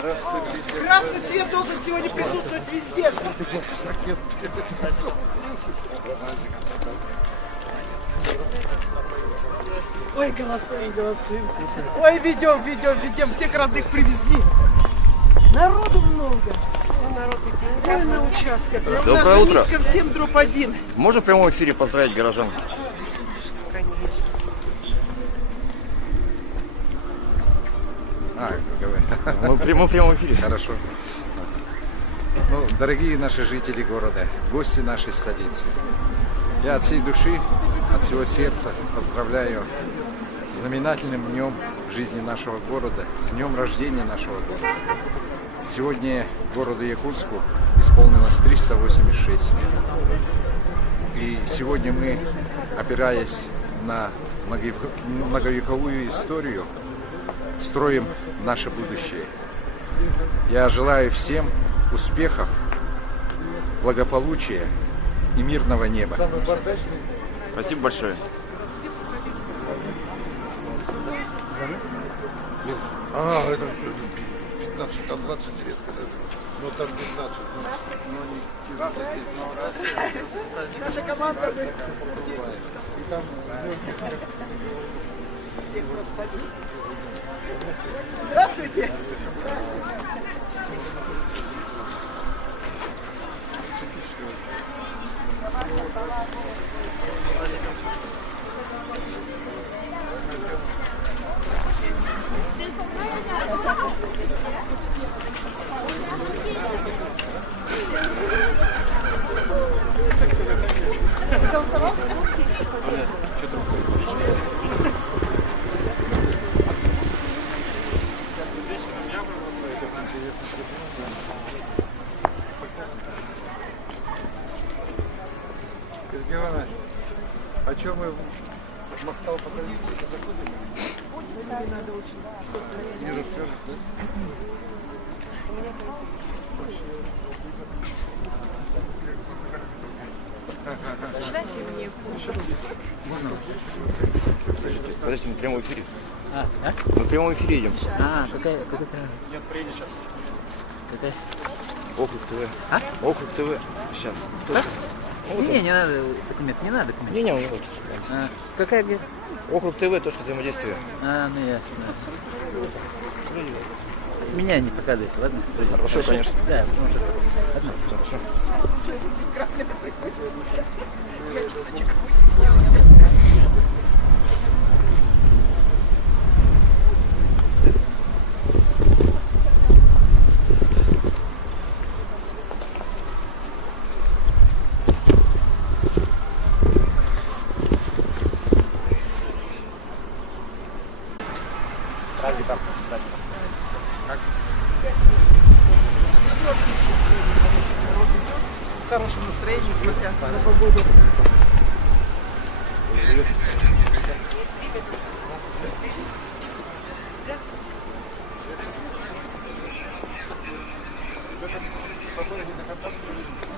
Красный цвет должен сегодня присутствовать везде. Ой, голосуем, голосуем. Ой, ведем. Всех родных привезли. Народу много. Ой, на участках. Доброе утро. Всем дроп-1. Можно в прямом эфире поздравить горожан? Мы в прямом эфире. Хорошо. Ну, дорогие наши жители города, гости нашей столицы, я от всей души, от всего сердца поздравляю с знаменательным днем в жизни нашего города, с днем рождения нашего города. Сегодня городу Якутску исполнилось 386 лет. И сегодня мы, опираясь на многовековую историю, строим наше будущее. Я желаю всем успехов, благополучия и мирного неба. Спасибо большое. Это 15, там 20 лет. Ну, там 15. Наша команда. Здравствуйте. Голосовал? Сергей Иванович, а что мы в Махтал по коалиции заходим? Не расскажешь, да? Подождите, мы в прямом эфире. Мы в прямом эфире идем. Какая прямая? Нет, приедет сейчас. Какая? Округ ТВ. Округ ТВ. Сейчас. Не надо документ, не надо документ. Не, у него. Какая где? Округ ТВ, точка взаимодействия. Ну ясно. Меня не показывайте, ладно? Хорошо, конечно. Да, потому что... Одно. Хорошо. В хорошем настроении, несмотря на погоду. Подождите, не торопитесь.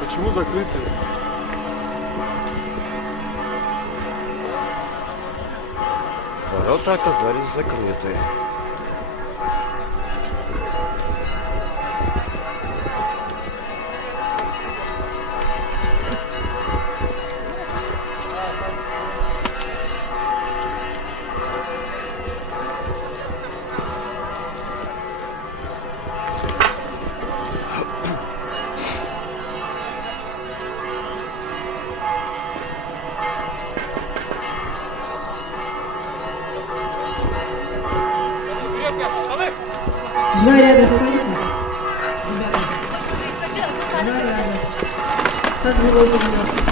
Почему закрыты? Ворота оказались закрыты. Два ряда заходите. Ребята. Два ряда. Как живой идет.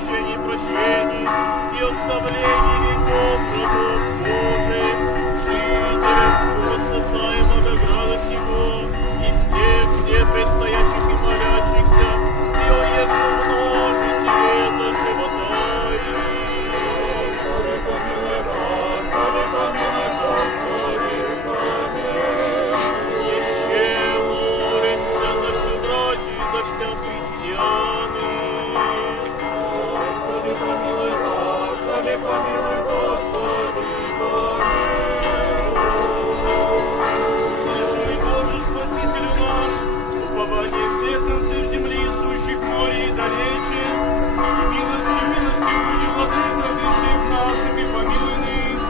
воскрешений, прощений и оставлений веков родов Божий, жителям спасаемого града сего и всех здесь предстоящих и молящихся, и оеже множите это живота их. Господи, помилуй, Господи, помилуй, Господи, помилуй. Еще молимся за всю братью и за всех христианы. Господи, помилуй, Господи, помилуй, Господи, помилуй. Услыши, Боже, Спасителю наш, упование всех концов земли, сущих в море и далече, и милостью буди, владыка грехов наших, и помилуй их.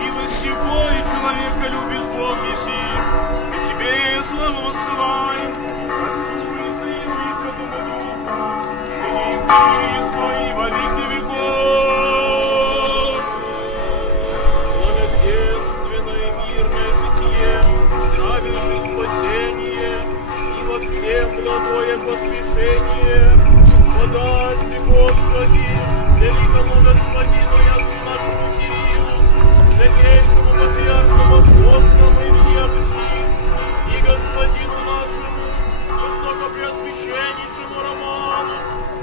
Милостью Бога и человека любишь, Бог еси, и Тебе славу воссылаем, Господи, Сыну и Святому Духу, и Твои во веки веков. Благоденственное мирное житие, здравие же спасение, и во всем благое поспешение. Подажди, Господи, великому Господину и Отцу нашему Кириллу, святейшему патриарху Московскому и всея Руси, и Господину нашему, высокопреосвященнейшему Роману,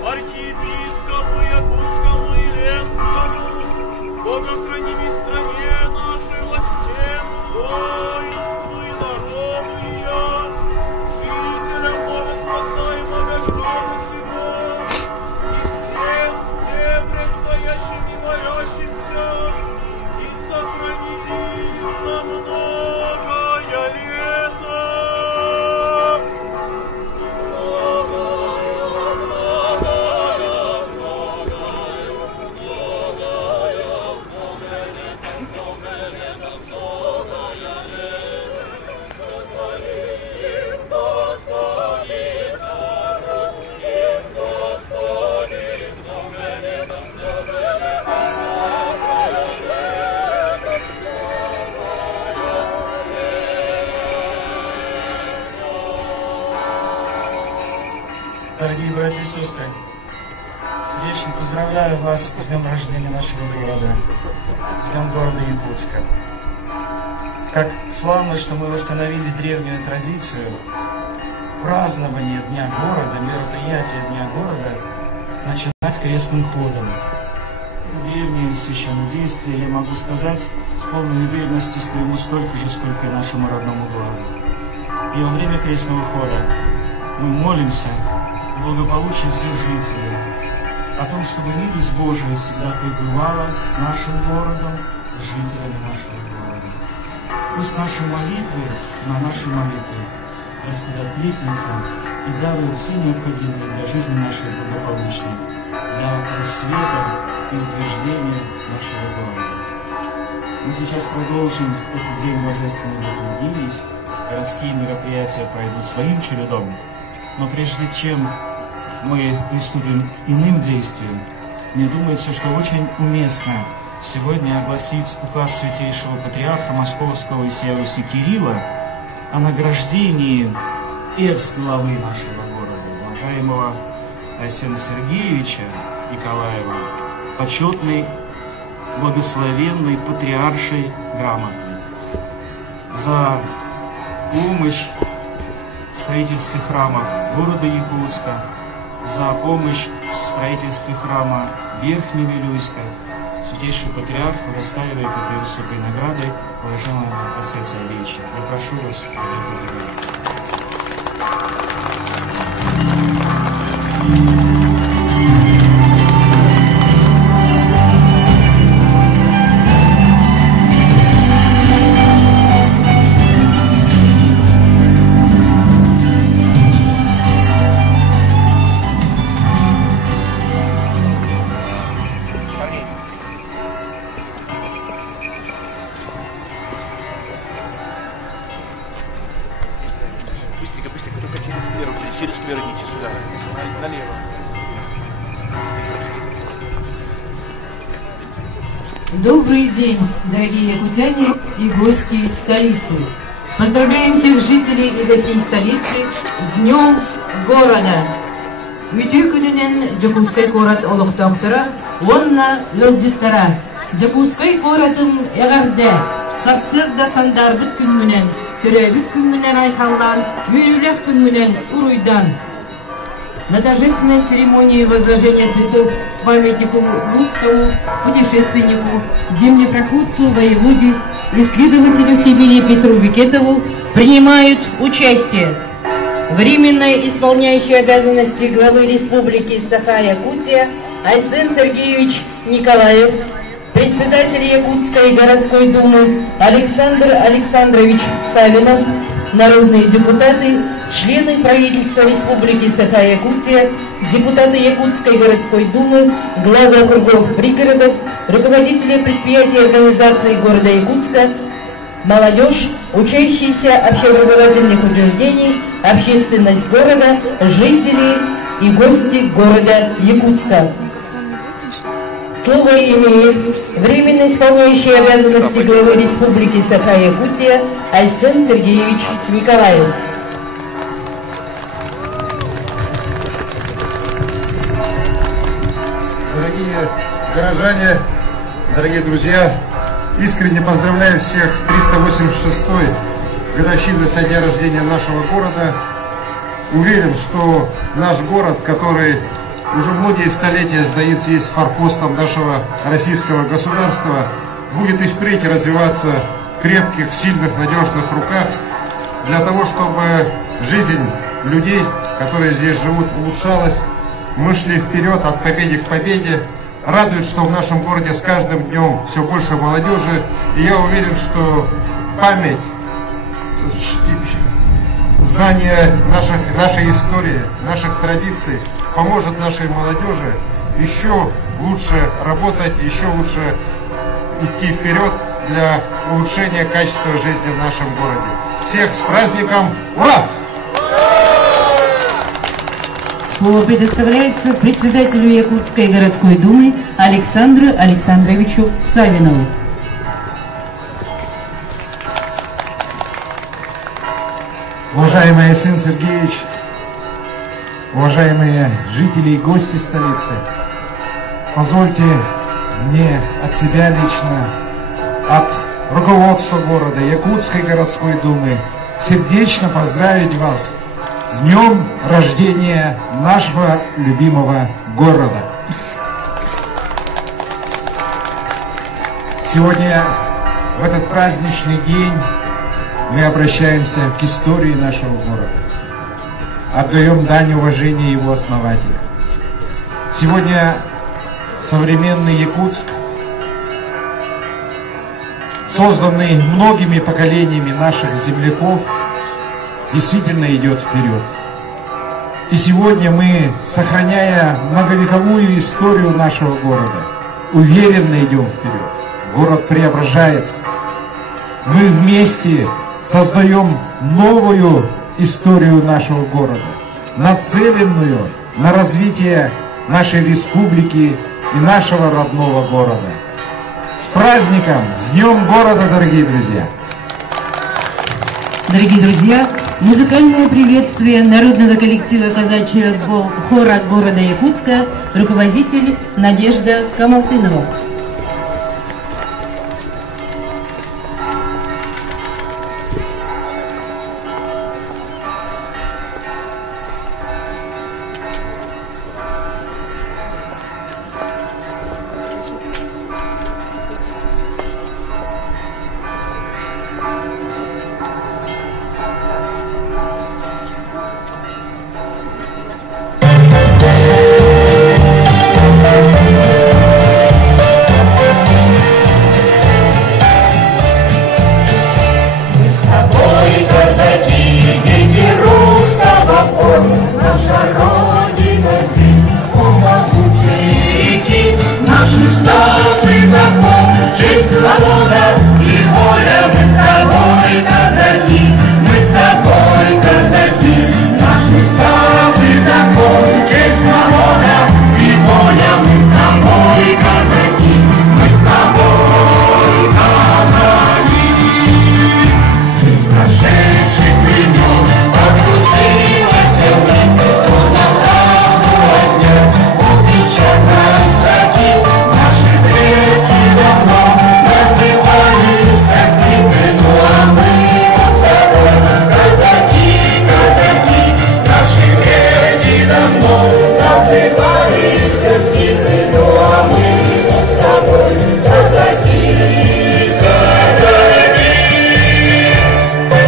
архиепископу Якутскому и Ленскому, Бога храними стране нашей, властям, воинству и народу ее, жителям Бога спасаемого града сего, и всем здесь предстоящим и молящимся, и сохрани их на многое лето. Дорогие братья и сестры, сердечно поздравляю вас с днем рождения нашего города, с днем города Якутска. Как славно, что мы восстановили древнюю традицию празднования Дня города, мероприятия Дня города начинать крестным ходом. Это древнее священное действие, я могу сказать, с полной уверенностью, что ему столько же, сколько и нашему родному городу. И во время крестного хода мы молимся о благополучии всех жителей, о том, чтобы милость Божия всегда пребывала с нашим городом, с жителями нашего города. Пусть наши молитвы на нашей молитве Господь откликнется и дарует все необходимое для жизни нашей благополучной, для рассвета и утверждения нашего города. Мы сейчас продолжим этот день божественной литургии. Городские мероприятия пройдут своим чередом. Но прежде чем мы приступим к иным действиям, мне думается, что очень уместно сегодня огласить указ святейшего патриарха Московского и всея Руси Кирилла о награждении экс-главы нашего города, уважаемого Арсена Сергеевича Николаева, почетной, благословенной патриаршей грамотой за помощь в строительстве храмов города Якутска, за помощь в строительстве храма Верхневилюйска. Святейший патриарх удостаивает этой высокой наградой уважаемого отца Царевича. Я прошу вас подойти. Через сквер идите сюда, налево. Добрый день, дорогие якутяне и гости столицы. Поздравляем всех жителей и гостей столицы с Днем города. Ütü gününen Jakutskay korat oluqtaqtıra, onna lılcıttara. Jakutskay koratın eğerde, sarsırda sandarbıt gününen, törebit gününen ayxallan, ülülek gününen uruydan. На торжественной церемонии возложения цветов памятнику русскому путешественнику, землепроходцу, воеводе, исследователю Сибири Петру Бекетову принимают участие временно исполняющий обязанности главы Республики Саха-Якутия Айсен Сергеевич Николаев, председатель Якутской городской думы Александр Александрович Савинов, народные депутаты, члены правительства Республики Саха-Якутия, депутаты Якутской городской думы, главы округов пригородов, руководители предприятий и организаций города Якутска, молодежь, учащиеся общеобразовательных учреждений, общественность города, жители и гости города Якутска. Слово имеет временно исполняющий обязанности главы Республики Саха-Якутия Айсен Сергеевич Николаев. Дорогие горожане, дорогие друзья, искренне поздравляю всех с 386-й годовщиной со дня рождения нашего города. Уверен, что наш город, который уже многие столетия, сдается, есть форпостом нашего российского государства, будет и впредь развиваться в крепких, сильных, надежных руках для того, чтобы жизнь людей, которые здесь живут, улучшалась. Мы шли вперед от победы к победе. Радует, что в нашем городе с каждым днем все больше молодежи. И я уверен, что память, знание нашей истории, наших традиций поможет нашей молодежи еще лучше работать, еще лучше идти вперед для улучшения качества жизни в нашем городе. Всех с праздником! Ура! Слово предоставляется председателю Якутской городской думы Александру Александровичу Савинову. Уважаемый Айсен Сергеевич, уважаемые жители и гости столицы, позвольте мне от себя лично, от руководства города, Якутской городской думы, сердечно поздравить вас с днем рождения нашего любимого города. Сегодня, в этот праздничный день, мы обращаемся к истории нашего города, отдаем дань уважения его основателю. Сегодня современный Якутск, созданный многими поколениями наших земляков, действительно идет вперед. И сегодня мы, сохраняя многовековую историю нашего города, уверенно идем вперед. Город преображается. Мы вместе создаем новую историю нашего города, нацеленную на развитие нашей республики и нашего родного города. С праздником, с Днем города, дорогие друзья! Дорогие друзья, музыкальное приветствие народного коллектива казачьего хора города Якутска, руководитель Надежда Камалтынова.